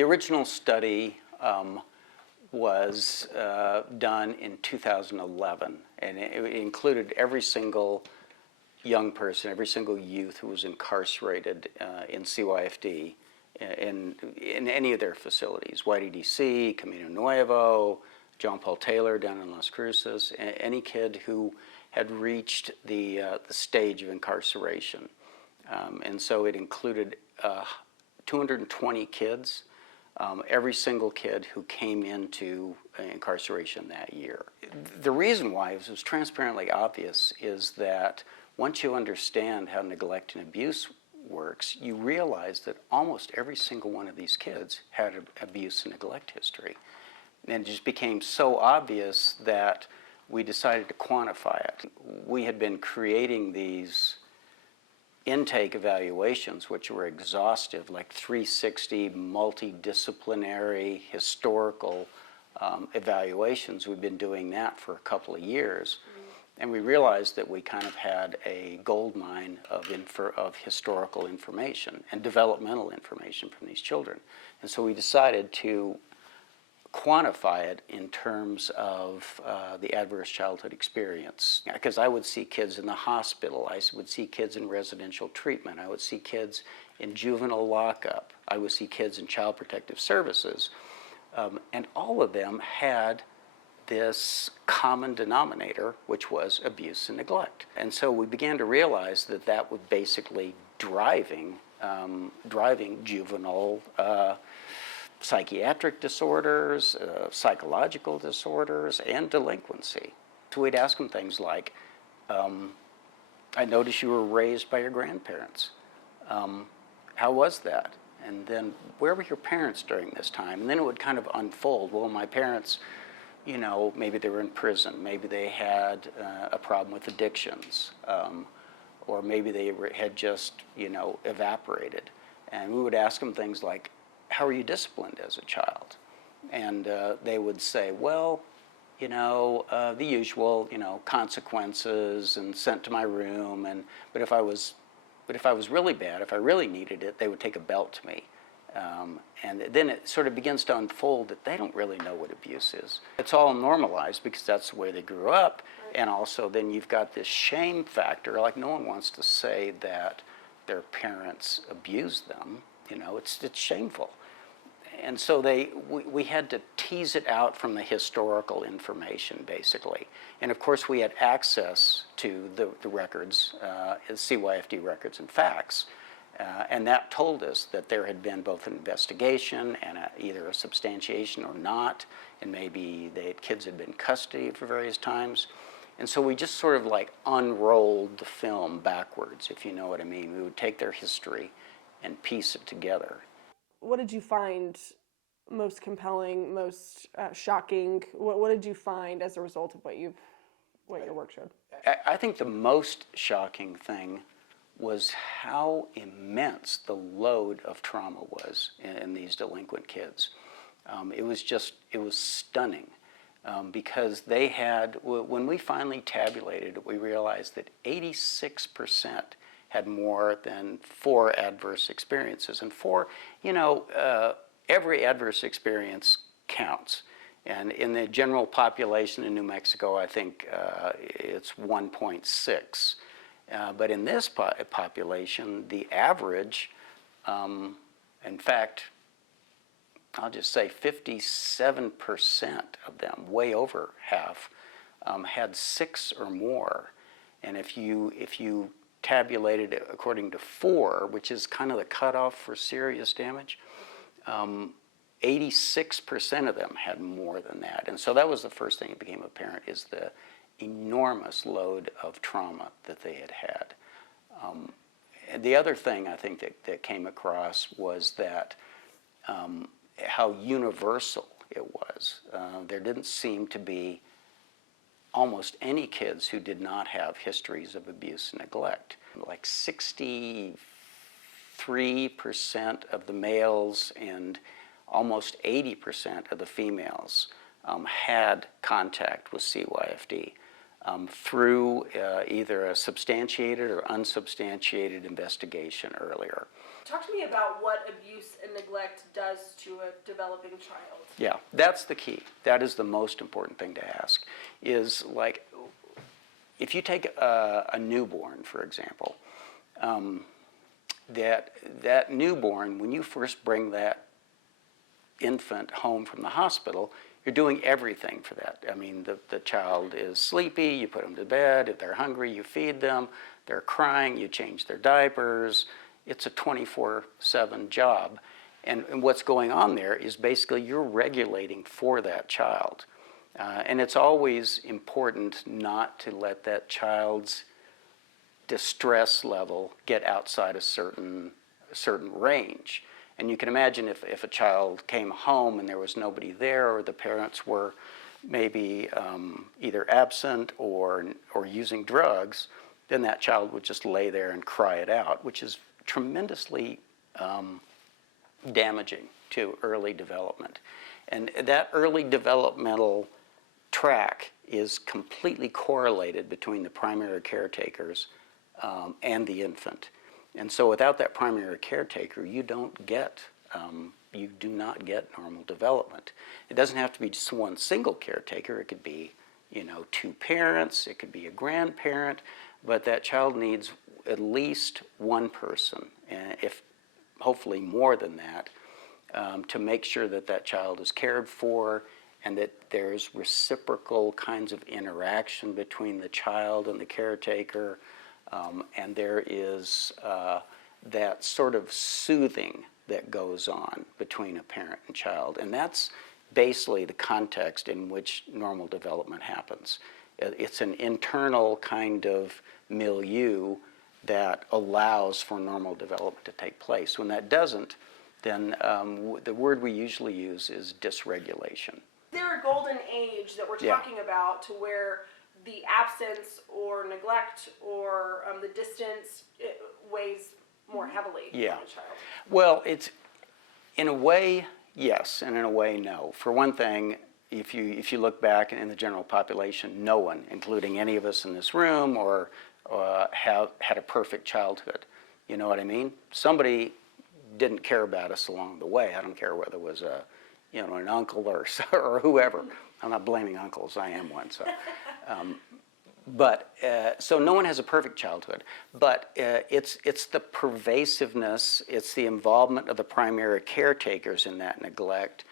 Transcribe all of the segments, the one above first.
The original study was done in 2011, and it included every single young person, every single youth who was incarcerated in CYFD in any of their facilities, YDDC, Camino Nuevo, John Paul Taylor down in Las Cruces, any kid who had reached the stage of incarceration. And so it included 220 kids, every single kid who came into incarceration that year. The reason why it was transparently obvious is that once you understand how neglect and abuse works, you realize that almost every single one of these kids had an abuse and neglect history. And it just became so obvious that we decided to quantify it. We had been creating these intake evaluations, which were exhaustive, like 360 multidisciplinary historical evaluations. We've been doing that for a couple of years. And we realized that we kind of had a gold mine of historical information and developmental information from these children. And so we decided to quantify it in terms of the adverse childhood experience. Because I would see kids in the hospital, I would see kids in residential treatment, I would see kids in juvenile lockup, I would see kids in child protective services, and all of them had this common denominator, which was abuse and neglect. And so we began to realize that that was basically driving juvenile psychiatric disorders, psychological disorders, and delinquency. So we'd ask them things like, I noticed you were raised by your grandparents. How was that? And then, where were your parents during this time? And then it would kind of unfold. Well, my parents, you know, maybe they were in prison, maybe they had a problem with addictions, or maybe they had just, you know, evaporated. And we would ask them things like, how were you disciplined as a child? And they would say, well, you know, the usual, you know, consequences and sent to my room. But if I was really bad, if I really needed it, they would take a belt to me. And then it sort of begins to unfold that they don't really know what abuse is. It's all normalized because that's the way they grew up. And also then you've got this shame factor. Like, no one wants to say that their parents abused them. You know, it's shameful. And so we had to tease it out from the historical information, basically. And of course, we had access to the records, CYFD records and facts. And that told us that there had been both an investigation and either a substantiation or not, and maybe kids had been in custody for various times. And so we just sort of like unrolled the film backwards, if you know what I mean. We would take their history and piece it together. What did you find most compelling, most shocking? What did you find as a result of what your work showed? I think the most shocking thing was how immense the load of trauma was in these delinquent kids. It was stunning because they had, when we finally tabulated it, we realized that 86% had more than 4 adverse experiences. And 4, you know, every adverse experience counts. And in the general population in New Mexico, I think it's 1.6. But in this population, the average, in fact, I'll just say 57% of them, way over half, had 6 or more. And if you tabulated it according to 4, which is kind of the cutoff for serious damage, 86% of them had more than that. And so that was the first thing that became apparent, is the enormous load of trauma that they had had. And the other thing I think that came across was that how universal it was. There didn't seem to be almost any kids who did not have histories of abuse and neglect. Like 63% of the males and almost 80% of the females had contact with CYFD. through either a substantiated or unsubstantiated investigation earlier. Talk to me about what abuse and neglect does to a developing child. Yeah, that's the key. That is the most important thing to ask, is like, if you take a newborn, for example, that newborn, when you first bring that infant home from the hospital, you're doing everything for that. I mean, the child is sleepy, you put them to bed. If they're hungry, you feed them. They're crying, you change their diapers. It's a 24/7 job. And what's going on there is basically you're regulating for that child. And it's always important not to let that child's distress level get outside a certain range. And you can imagine if a child came home and there was nobody there, or the parents were maybe either absent or using drugs, then that child would just lay there and cry it out, which is tremendously damaging to early development. And that early developmental track is completely correlated between the primary caretakers and the infant. And so without that primary caretaker, you do not get normal development. It doesn't have to be just one single caretaker. It could be, two parents, it could be a grandparent, but that child needs at least one person, if hopefully more than that, to make sure that that child is cared for and that there's reciprocal kinds of interaction between the child and the caretaker, and there is that sort of soothing that goes on between a parent and child. And that's basically the context in which normal development happens. It's an internal kind of milieu that allows for normal development to take place. When that doesn't, then the word we usually use is dysregulation. Is there a golden age that we're talking about to where the absence or neglect or the distance weighs more heavily on a child? Well, it's in a way yes, and in a way no. For one thing, if you look back in the general population, no one, including any of us in this room, or had a perfect childhood. You know what I mean? Somebody didn't care about us along the way. I don't care whether it was an uncle or whoever. I'm not blaming uncles. I am one. So, so no one has a perfect childhood. But it's the pervasiveness. It's the involvement of the primary caretakers in that neglect.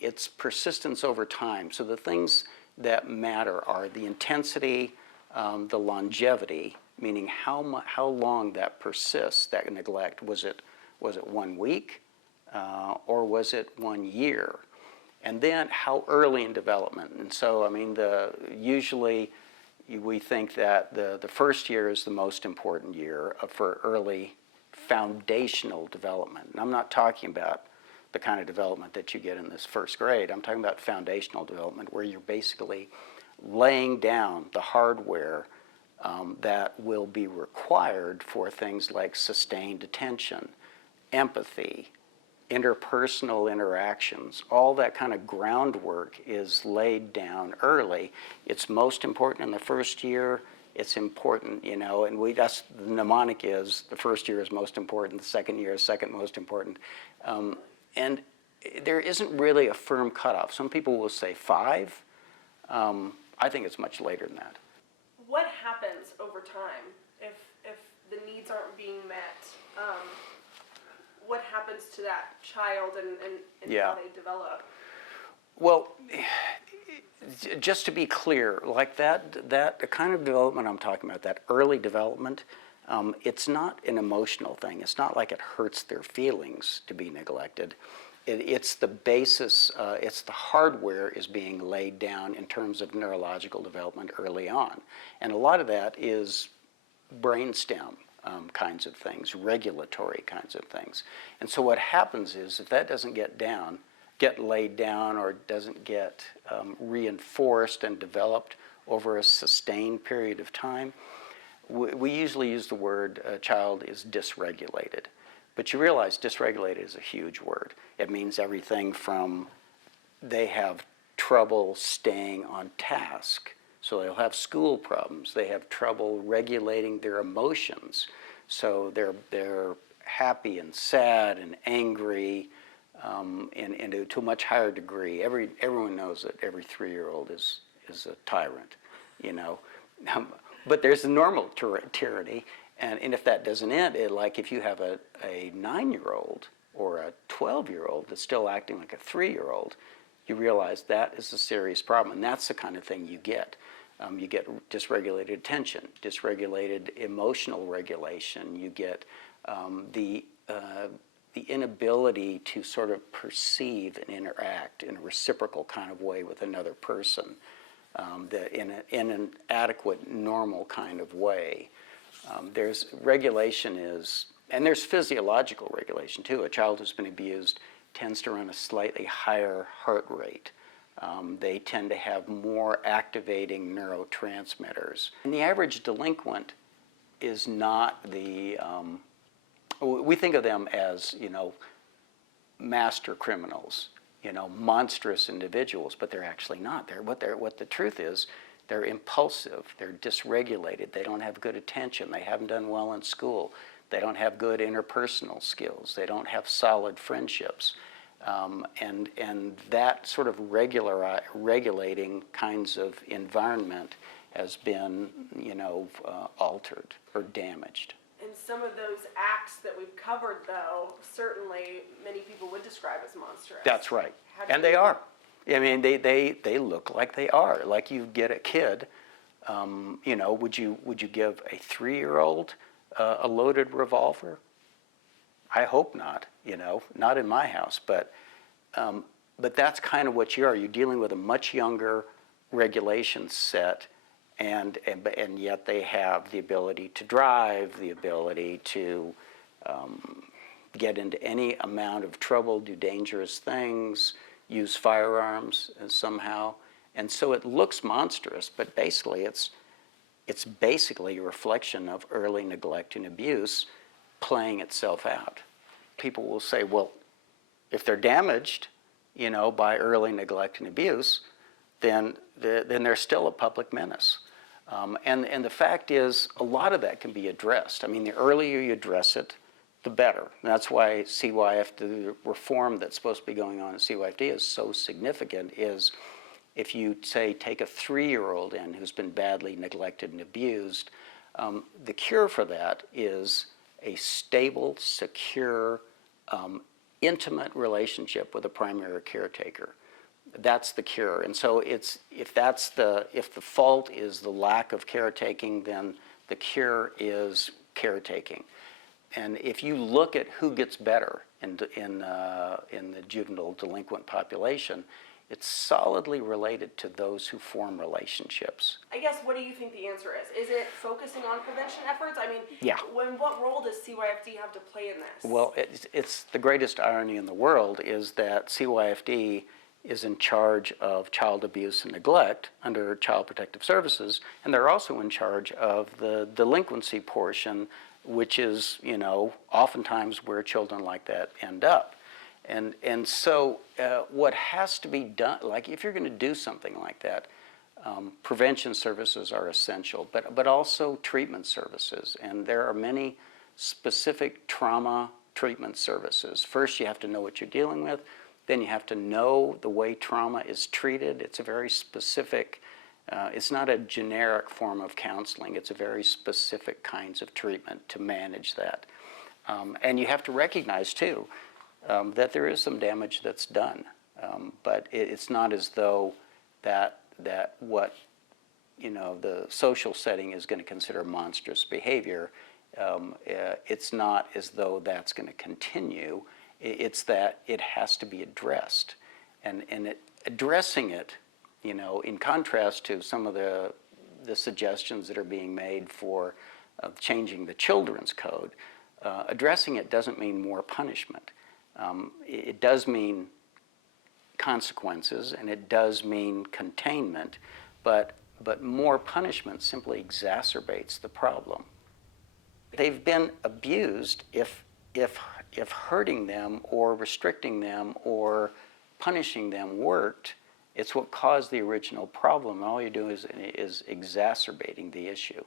It's persistence over time. So the things that matter are the intensity, the longevity, meaning how long that persists, that neglect. Was it 1 week, or was it 1 year? And then how early in development. And so, I mean, usually we think that the first year is the most important year for early foundational development. And I'm not talking about the kind of development that you get in this first grade. I'm talking about foundational development, where you're basically laying down the hardware that will be required for things like sustained attention, empathy, interpersonal interactions. All that kind of groundwork is laid down early. It's most important in the first year. It's important, and that's the mnemonic is the first year is most important, the second year is second most important. And there isn't really a firm cutoff. Some people will say 5. I think it's much later than that. What happens over time if the needs aren't being met? What happens to that child and how they develop? Well, just to be clear, like that kind of development I'm talking about, that early development, it's not an emotional thing. It's not like it hurts their feelings to be neglected. It's the basis, it's the hardware is being laid down in terms of neurological development early on. And a lot of that is brainstem kinds of things, regulatory kinds of things. And so what happens is if that doesn't get laid down or doesn't get reinforced and developed over a sustained period of time, we usually use the word child is dysregulated. But you realize dysregulated is a huge word. It means everything from they have trouble staying on task. So they'll have school problems. They have trouble regulating their emotions. So they're happy and sad and angry, and to a much higher degree. Everyone knows that every 3-year-old is a tyrant, you know. But there's a normal tyranny, and if that doesn't end, like if you have a 9-year-old or a 12-year-old that's still acting like a 3-year-old, you realize that is a serious problem, and that's the kind of thing you get. You get dysregulated attention, dysregulated emotional regulation. You get the inability to sort of perceive and interact in a reciprocal kind of way with another person, in an adequate, normal kind of way. There's regulation and there's physiological regulation too. A child who's been abused tends to run a slightly higher heart rate. They tend to have more activating neurotransmitters. And the average delinquent is not we think of them as, master criminals, monstrous individuals, but they're actually not. What the truth is, they're impulsive, they're dysregulated, they don't have good attention, they haven't done well in school, they don't have good interpersonal skills, they don't have solid friendships. And that sort of regulating kinds of environment has been, altered or damaged. And some of those acts that we've covered, though, certainly many people would describe as monstrous. That's right, and they are. I mean, they look like they are. Like you get a kid, would you give a 3-year-old a loaded revolver? I hope not, not in my house, but that's kind of what you are. You're dealing with a much younger regulation set, and yet they have the ability to drive, the ability to get into any amount of trouble, do dangerous things, use firearms somehow. And so it looks monstrous, but basically it's basically a reflection of early neglect and abuse playing itself out. People will say, well, if they're damaged, by early neglect and abuse, then they're still a public menace. And the fact is, a lot of that can be addressed. I mean, the earlier you address it, the better. And that's why CYFD, the reform that's supposed to be going on at CYFD is so significant, is if you, say, take a 3-year-old in who's been badly neglected and abused, the cure for that is a stable, secure, intimate relationship with a primary caretaker. That's the cure. And so if the fault is the lack of caretaking, then the cure is caretaking. And if you look at who gets better in the juvenile delinquent population, it's solidly related to those who form relationships. I guess, what do you think the answer is? Is it focusing on prevention efforts? I mean, yeah. What role does CYFD have to play in this? Well, it's the greatest irony in the world is that CYFD is in charge of child abuse and neglect under Child Protective Services, and they're also in charge of the delinquency portion, which is, oftentimes where children like that end up. And so what has to be done, like if you're going to do something like that, prevention services are essential, but also treatment services. And there are many specific trauma treatment services. First, you have to know what you're dealing with. Then you have to know the way trauma is treated. It's a very specific, it's not a generic form of counseling. It's a very specific kinds of treatment to manage that. And you have to recognize, too, that there is some damage that's done. But it's not as though that what, the social setting is going to consider monstrous behavior. It's not as though that's going to continue. It's that it has to be addressed. And addressing it, in contrast to some of the suggestions that are being made for changing the children's code, addressing it doesn't mean more punishment. It does mean consequences, and it does mean containment, but more punishment simply exacerbates the problem. They've been abused if hurting them or restricting them or punishing them worked, It's what caused the original problem. All you're doing is exacerbating the issue.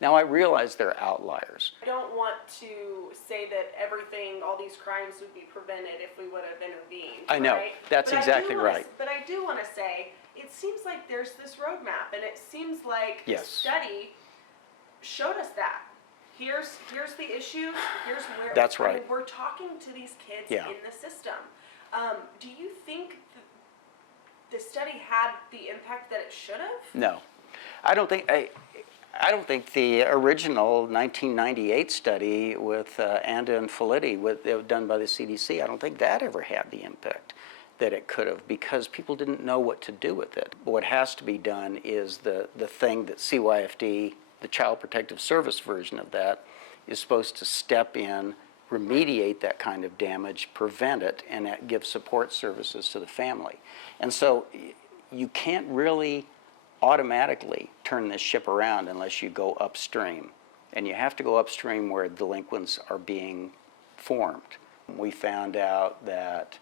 Now, I realize there are outliers. I don't want to say that everything, all these crimes would be prevented if we would have intervened. I know, right? that's exactly right. But I do want to say, it seems like there's this roadmap, and it seems like Yes. the study showed us that. Here's the issues, here's where That's right. we're talking to these kids Yeah. in the system. Do you think the study had the impact that it should have? No, I don't think the original 1998 study with Anda and Felitti, done by the CDC, I don't think that ever had the impact that it could have, because people didn't know what to do with it. What has to be done is the thing that CYFD, the Child Protective Service version of that, is supposed to step in, remediate that kind of damage, prevent it, and give support services to the family. And so you can't really automatically turn this ship around unless you go upstream. And you have to go upstream where delinquents are being formed. We found out that,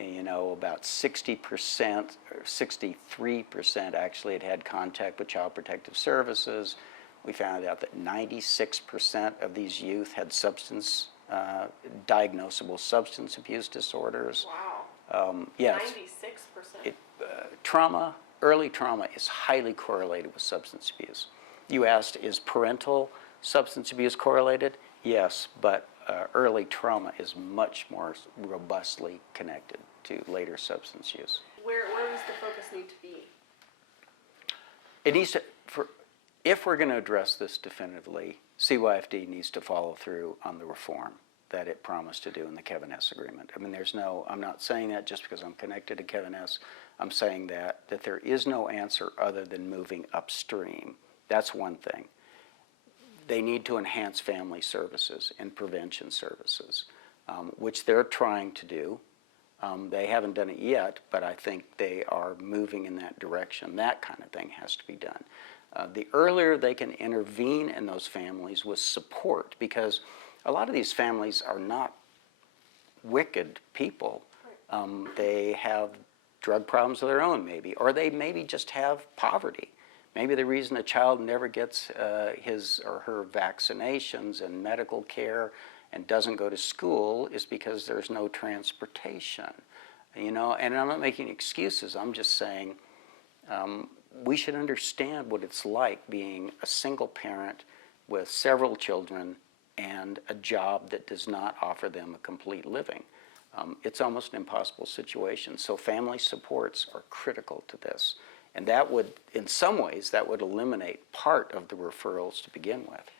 you know, about 60%, or 63% actually had contact with Child Protective Services. We found out that 96% of these youth had diagnosable substance abuse disorders. Wow. Yes. 96%. Early trauma is highly correlated with substance abuse. You asked, is parental substance abuse correlated? Yes, but early trauma is much more robustly connected to later substance use. Where does the focus need to be? It needs to, if we're going to address this definitively, CYFD needs to follow through on the reform that it promised to do in the Kevin S. agreement. I mean, I'm not saying that just because I'm connected to Kevin S. I'm saying that there is no answer other than moving upstream. That's one thing. They need to enhance family services and prevention services, which they're trying to do. They haven't done it yet, but I think they are moving in that direction. That kind of thing has to be done. The earlier they can intervene in those families with support, because a lot of these families are not wicked people. They have drug problems of their own, maybe, or they maybe just have poverty. Maybe the reason a child never gets his or her vaccinations and medical care and doesn't go to school is because there's no transportation. You know, and I'm not making excuses. I'm just saying we should understand what it's like being a single parent with several children and a job that does not offer them a complete living. It's almost an impossible situation. So family supports are critical to this. And that would, in some ways, that would eliminate part of the referrals to begin with.